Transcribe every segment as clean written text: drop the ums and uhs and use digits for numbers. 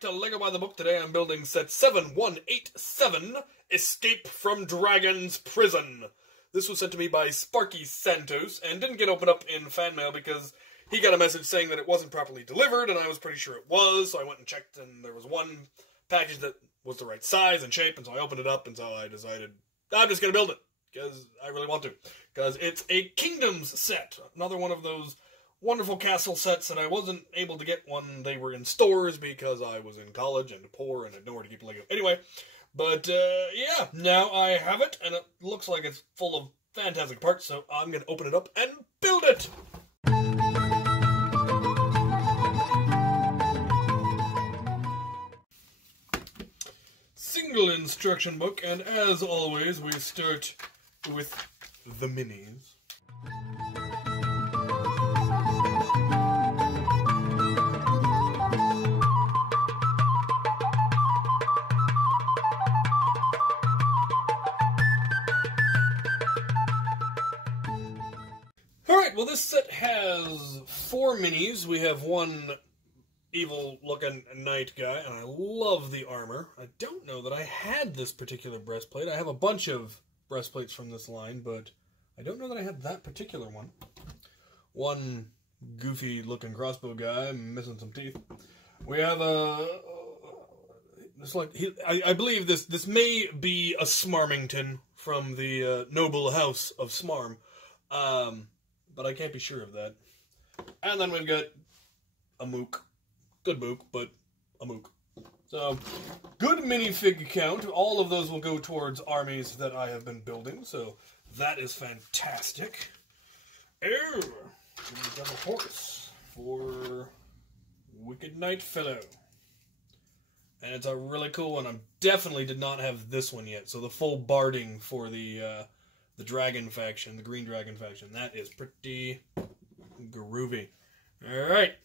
back to LEGO by the Book. Today I'm building set 7187, Escape from Dragon's Prison. This was sent to me by Sparky Santos, and didn't get opened up in fan mail because he got a message saying that it wasn't properly delivered, and I was pretty sure it was, so I went and checked, and there was one package that was the right size and shape, and so I opened it up, and so I decided I'm just going to build it, because I really want to, because it's a Kingdoms set, another one of those wonderful castle sets that I wasn't able to get when they were in stores because I was in college and poor and had nowhere to keep LEGO. Anyway, but yeah, now I have it, and it looks like it's full of fantastic parts, so I'm going to open it up and build it! Single instruction book, and as always, we start with the minis. Alright, well this set has 4 minis. We have one evil-looking knight guy, and I love the armor. I don't know that I had this particular breastplate. I have a bunch of breastplates from this line, but I don't know that I had that particular one. One goofy-looking crossbow guy, missing some teeth. We have a... It's like I believe this may be a Smarmington from the noble house of Smarm, but I can't be sure of that. And then we've got a mook. Good mook, but a mook. So, good minifig count. All of those will go towards armies that I have been building, so that is fantastic. Oh, we've got a horse for Wicked Knight Fellow. And it's a really cool one. I definitely did not have this one yet, so the full barding for the dragon faction, the green dragon faction, that is pretty groovy. Alright.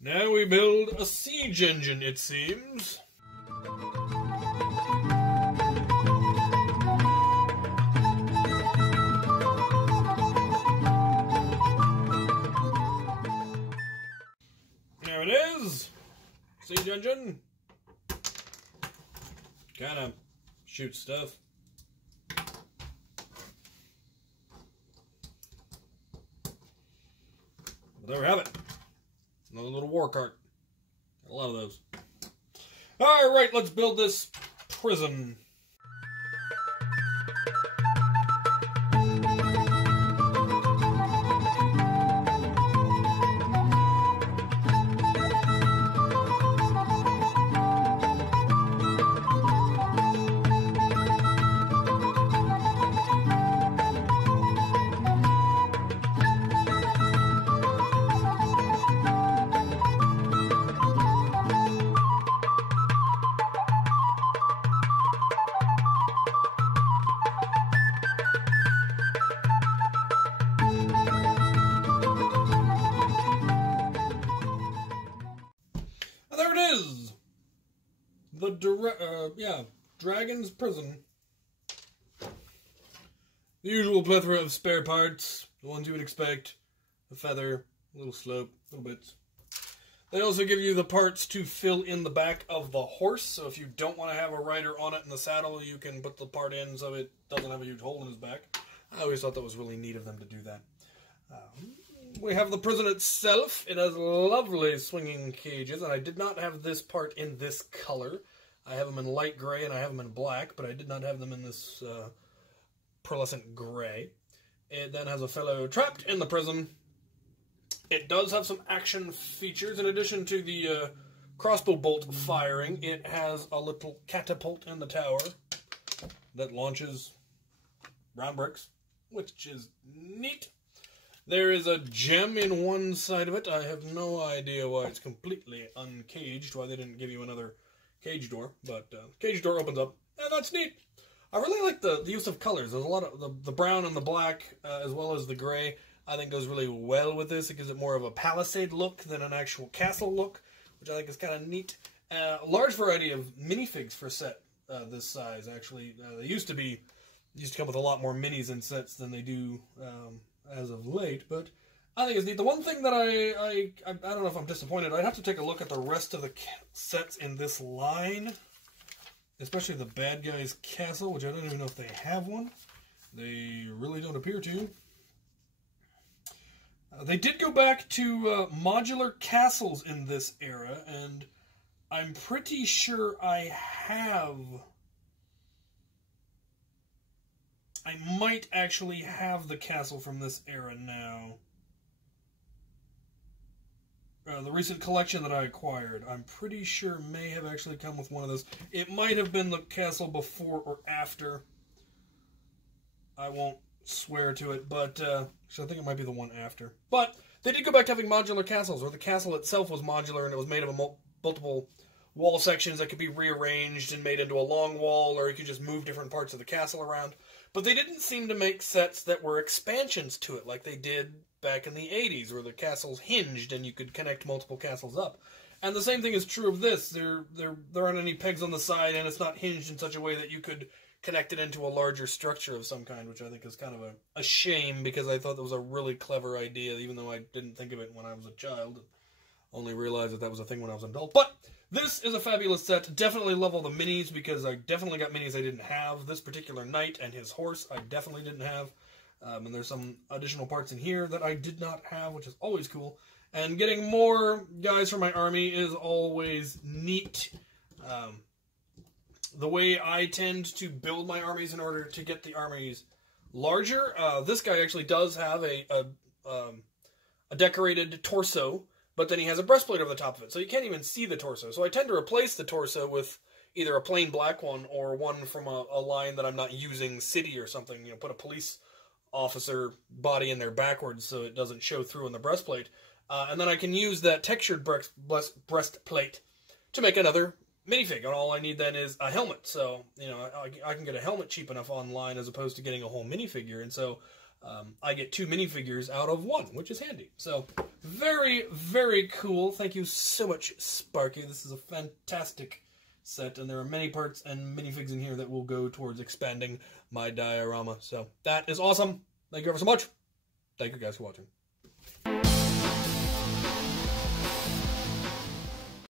Now we build a siege engine, it seems. There it is. Siege engine. Kinda shoots stuff. There we have it. Another little war cart. A lot of those. Alright, let's build this prison. The Dragon's Prison. The usual plethora of spare parts, the ones you would expect. A feather, a little slope, little bits. They also give you the parts to fill in the back of the horse, so if you don't want to have a rider on it in the saddle, you can put the part in so it doesn't have a huge hole in his back. I always thought that was really neat of them to do that. We have the prison itself. It has lovely swinging cages, and I did not have this part in this color. I have them in light gray and I have them in black, but I did not have them in this pearlescent gray. It then has a fellow trapped in the prison. It does have some action features. In addition to the crossbow bolt firing, it has a little catapult in the tower that launches round bricks, which is neat. There is a gem in one side of it. I have no idea why it's completely uncaged, why they didn't give you another cage door, but cage door opens up, and that's neat. I really like the use of colors. There's a lot of the brown and the black, as well as the gray, I think goes really well with this. It gives it more of a palisade look than an actual castle look, which I think is kind of neat. A large variety of minifigs for a set this size, actually. They used to come with a lot more minis in sets than they do as of late, but I think it's neat. The one thing that I don't know if I'm disappointed. I'd have to take a look at the rest of the sets in this line, especially the bad guy's castle, which I don't even know if they have one. They really don't appear to. They did go back to modular castles in this era, and I'm pretty sure I might actually have the castle from this era now. The recent collection that I acquired, I'm pretty sure may have actually come with one of those. It might have been the castle before or after. I won't swear to it, but so I think it might be the one after. But they did go back to having modular castles, where the castle itself was modular and it was made of multiple wall sections that could be rearranged and made into a long wall, or you could just move different parts of the castle around. But they didn't seem to make sets that were expansions to it, like they did back in the 80s, where the castles hinged and you could connect multiple castles up. And the same thing is true of this. There aren't any pegs on the side, and it's not hinged in such a way that you could connect it into a larger structure of some kind, which I think is kind of a shame, because I thought that was a really clever idea, even though I didn't think of it when I was a child. Only realized that that was a thing when I was an adult. But this is a fabulous set. Definitely love all the minis, because I definitely got minis I didn't have. This particular knight and his horse I definitely didn't have. And there's some additional parts in here that I did not have, which is always cool. And getting more guys for my army is always neat. The way I tend to build my armies in order to get the armies larger, this guy actually does have a decorated torso, but then he has a breastplate over the top of it, so you can't even see the torso. So I tend to replace the torso with either a plain black one or one from a line that I'm not using, city or something. You know, put a police officer body in there backwards so it doesn't show through in the breastplate. And then I can use that textured breastplate to make another minifig, and all I need then is a helmet. So, you know, I can get a helmet cheap enough online as opposed to getting a whole minifigure, and so I get 2 minifigures out of 1, which is handy. So, very, very cool. Thank you so much, Sparky. This is a fantastic set, and there are many parts and minifigs in here that will go towards expanding my diorama. So, that is awesome. Thank you ever so much. Thank you guys for watching.